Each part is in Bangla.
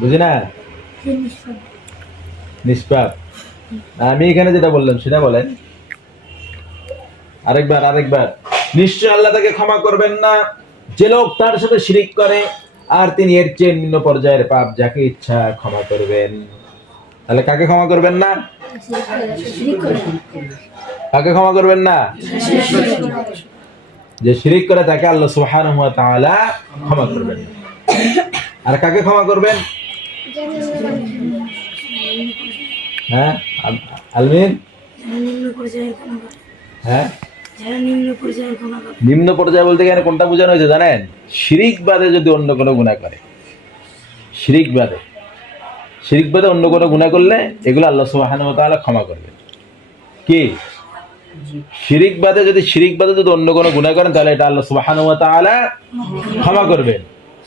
বুঝি না? নিষ্পাপ। আমি এখানে যেটা বললাম, সেটা বলেন। আরেকবার আরেকবার। নিশ্চয় আল্লাহ তাকে ক্ষমা করবেন না। যে লোক তার সাথে শিরিক করে, আর তিনি এর চেয়ে নিম্ন পর্যায়ের পাপ যাকে ইচ্ছা ক্ষমা করবেন। তাহলে কাকে ক্ষমা করবেন না? কাকে ক্ষমা করবেন না? যে শিরিক করে তাকে আল্লাহ তাআলা ক্ষমা করবেন। আর কাকে ক্ষমা করবেন? হ্যাঁ আল- আলমিন? হ্যাঁ? নিম্ন পর্যায়ে বলতে গেলে কোনটা বোঝানো হয়েছে জানেন? শিরিক বাদে যদি অন্য কোনো গুণা করে। শিরিক বাদে শিরিক বাদে অন্য কোনো গুণা করলে এগুলো আল্লাহ তাআলা ক্ষমা করবেন কি? শিরিক বাদে যদি শিরিক বাদে যদি অন্য কোনো গুণা করেন তাহলে এটা আল্লাহ সুবহানাহু ওয়া ক্ষমা করবেন।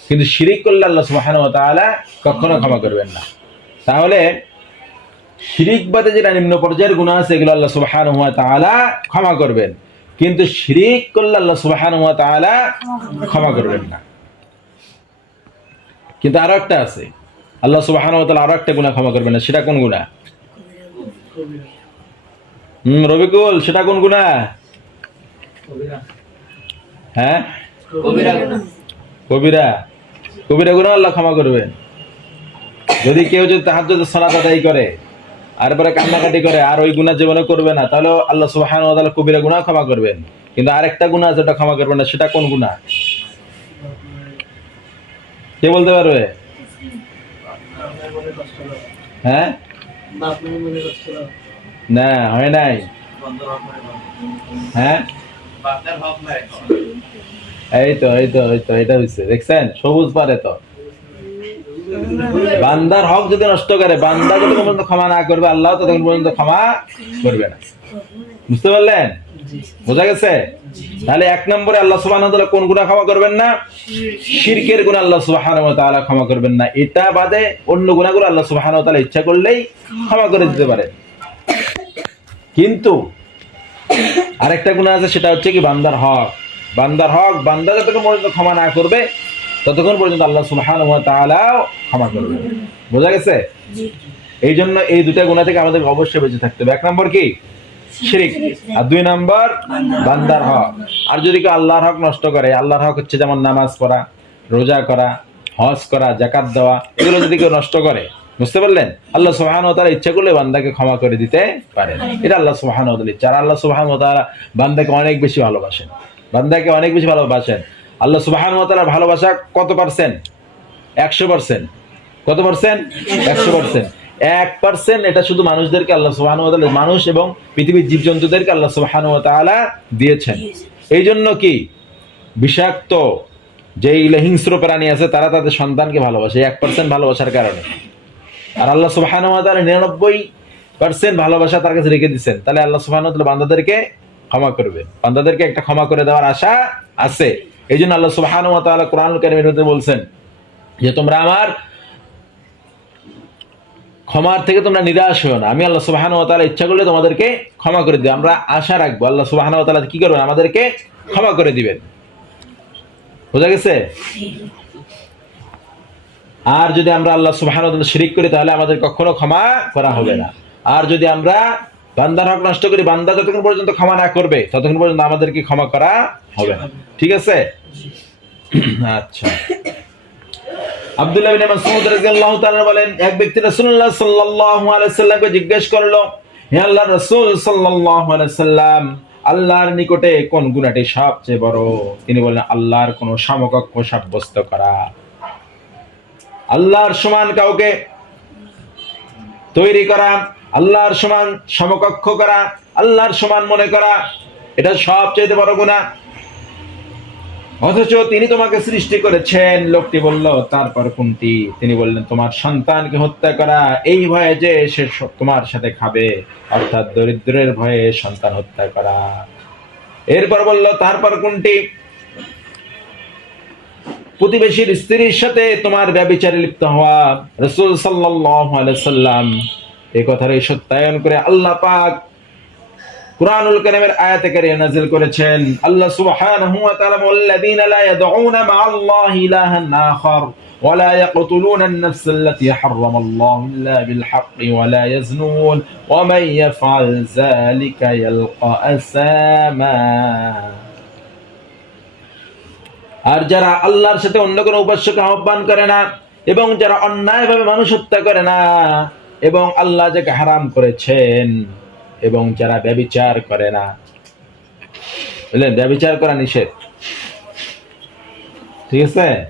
কিন্তু শিরিক করলে আল্লাহ সুবহানাহু ওয়া তাআলা কখনো ক্ষমা করবেন না। তাহলে শিরিক বাদে যেটা নিম্ন পর্যায়ের গুণা আছে, এগুলো আল্লাহ সুবহানাহু ওয়া তাআলা ক্ষমা করবেন। কিন্তু শিরিক করলে আল্লাহ সুবহানাহু ওয়া তাআলা ক্ষমা করবেন না। কিন্তু আরও একটা আছে, আল্লাহ তাআলা আরও একটা গুণা ক্ষমা করবেন না। সেটা কোন গুণা হম, রবিকুল, সেটা কোন গুনাহ? হ্যাঁ? কবিরা কবিরা গুনাহ আল্লাহ ক্ষমা করবেন। যদি কেউ যদি তাহাজ্জুদ সালাত আদায় করে, আর পরে কান্নাকাটি করে, আর ওই গুনাহ জীবনে করবে না, তাহলে আল্লাহ তাআলা কবিরা গুনাহ ক্ষমা করবেন। কিন্তু আরেকটা গুনাহ যেটা ক্ষমা করবেন না, সেটা কোন গুনাহ? কে বলতে পারবে? হ্যাঁ? না, হয় নাই। হ্যাঁ? এই তো এই তো এই তো এটা হচ্ছে দেখছেন? সবুজ পারে তো। বান্দার হক যদি নষ্ট করে, বান্দা যতক্ষণ পর্যন্ত ক্ষমা না করবে, আল্লাহ পর্যন্ত ক্ষমা করবে না। বুঝতে পারলেন? বোঝা গেছে? তাহলে এক নম্বরে আল্লাহ তাআলা কোন গুনাহ ক্ষমা করবেন না? শিরকের গুনাহ আল্লাহ ওয়া ক্ষমা করবেন না। এটা বাদে অন্য গুনাহগুলো আল্লাহ তাআলা ইচ্ছা করলেই ক্ষমা করে দিতে পারে কিন্তু আরেকটা গুণা আছে, সেটা হচ্ছে কি বান্দার হক। বান্দার হক বান্দা যতক্ষণ পর্যন্ত ক্ষমা না করবে ততক্ষণ পর্যন্ত আল্লাহ সুবহানাহু ওয়া তাআলাও ক্ষমা করবে। বোঝা গেছে? এই জন্য এই দুটা গুণা থেকে আমাদের অবশ্যই বেঁচে থাকতে হবে। এক নম্বর কি? শিরিক। আর দুই নম্বর? বান্দার হক। আর যদি কেউ আল্লাহর হক নষ্ট করে আল্লাহর হক হচ্ছে যেমন নামাজ পড়া রোজা করা হজ করা জাকাত দেওয়া এগুলো যদি কেউ নষ্ট করে বুঝতে পারলেন? আল্লাহ ওয়া তাআলা ইচ্ছা করলে বান্দাকে ক্ষমা করে দিতে পারেন। এটা আল্লাহ তাআলা ইচ্ছা। আর আল্লাহ ওয়া তাআলা বান্দাকে অনেক বেশি ভালোবাসেন। বান্দাকে অনেক বেশি ভালোবাসেন। আল্লাহ সুবহানাহু ওয়া ভালোবাসা কত পার্সেন্ট একশো পার্সেন্ট কত পার্সেন্ট একশো পার্সেন্ট এক পার্সেন্ট এটা শুধু মানুষদেরকে আল্লাহ সুবহানাহু ওয়া মানুষ এবং পৃথিবীর জীবজন্তুদেরকে আল্লাহ সুবহানাহু ওয়া দিয়েছেন। এই জন্য কি? বিষাক্ত যে হিংস্র প্রাণী আছে, তারা তাদের সন্তানকে ভালোবাসে, এক পার্সেন্ট ভালোবাসার কারণে। আর আল্লাহ সুবহানাহু ওয়া নিরানব্বই পার্সেন্ট ভালোবাসা তার কাছে রেখে দিচ্ছেন তাহলে আল্লাহ সুবহানাহু ওয়া বান্দাদেরকে ক্ষমা করবে। বান্দাদেরকে একটা ক্ষমা করে দেওয়ার আশা আছে। এই জন্য আল্লাহ তাআলা কোরআনুল কারীমের বলছেন যে, তোমরা আমার ক্ষমার থেকে তোমরা নিরাশ হও না। আমি আল্লাহ সুবহানাহু ওয়া তাআলা ইচ্ছা করলে তোমাদেরকে ক্ষমা করে দেব। আমরা আশা রাখব আল্লাহ সুবহানাহু ওয়া তাআলা কি করবেন? আমাদেরকে ক্ষমা করে দিবেন। বোঝা গেছে? আর যদি আমরা আল্লাহ তাআলা শিরিক করি, তাহলে আমাদের কখনো ক্ষমা করা হবে না। আর যদি আমরা বান্দার হক নষ্ট করি বান্দা যতক্ষণ পর্যন্ত ক্ষমা না করবে, ততক্ষণ পর্যন্ত আমাদেরকে ক্ষমা করা হবে না। ঠিক আছে? আচ্ছা। আব্দুল্লাহ তাআলা বলেন, এক ব্যক্তি রাসূলুল্লাহ সাল্লাল্লাহু আলাইহি সাল্লামকে জিজ্ঞেস করল, হে আল্লাহর রাসূল সাল্লাল্লাহু আলাইহি সাল্লাম, আল্লাহর নিকটে কোন গুনাহটি সবচেয়ে বড়? তিনি বলেন আল্লাহর কোন সমকক্ষ সাব্যস্ত করা। আল্লাহর সমান কাউকে তৈরি করা আল্লাহর সমান সমকক্ষ করা, আল্লাহর সমান মনে করা, এটা সবচেয়ে বড় গুনাহ। অথচ তিনি তোমাকে সৃষ্টি করেছেন, লোকটি বলল, তারপর কোনটি? তিনি বললেন, তোমার সন্তানকে হত্যা করা, এই ভয়ে যে সে তোমার সাথে খাবে, অর্থাৎ দরিদ্রের ভয়ে সন্তান হত্যা করা। এরপর বলল, তারপর কোনটি? প্রতিবেশীর স্ত্রীর সাথে তোমার ব্যবিচারে লিপ্ত হওয়া, রসুল সাল্লাম এই কথার এই সত্যায়ন করে আল্লাহ পাক কুরআনুল কারীমের আয়াতে কারিমা নাযিল করেছেন আল্লাহ সুবহানাহু ওয়া তাআলা ওয়াল্লাযীনা লা ইয়াদউনা মা'আল্লাহি ইলাহান আখার ولا يقتلون النفس التي حرم الله إلا بالحق ولا يزنون ومن يفعل ذلك يلقى أثاما আর যারা আল্লাহর সাথে অন্য কোনো উপাস্যকে আহ্বান করে না এবং যারা অন্যায়ভাবে মানুষ হত্যা করে না এবং আল্লাহ যাকে হারাম করেছেন এবং যারা ব্যবিচার করে না। বুঝলেন? ব্যবিচার করা নিষেধ। ঠিক আছে?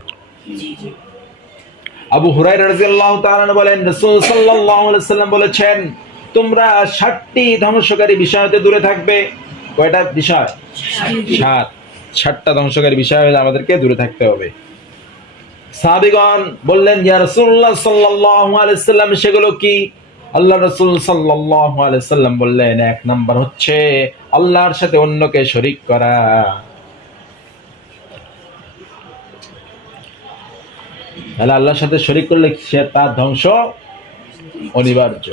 আবু হুরাই রাদিয়াল্লাহু তাআলা বলেন রাসূল সাল্লাল্লাহু আলাইহি সাল্লাম বলেছেন তোমরা ষাটটি ধ্বংসকারী বিষয় হতে দূরে থাকবে। কয়টা? বিষয়? সাত। সাতটা ধ্বংসকারী বিষয় হলে আমাদেরকে দূরে থাকতে হবে। সাহাবিগণ বললেন, ইয়া রাসূলুল্লাহ সাল্লাল্লাহু আলাইহি সাল্লাম, সেগুলো কি? আল্লাহ রাসূল সাল্লাল্লাহু আলাইহি সাল্লাম বললেন, এক নাম্বার হচ্ছে আল্লাহর সাথে অন্যকে শরীক করা। তাহলে আল্লাহর সাথে শরীক করলে সে তার ধ্বংস অনিবার্য।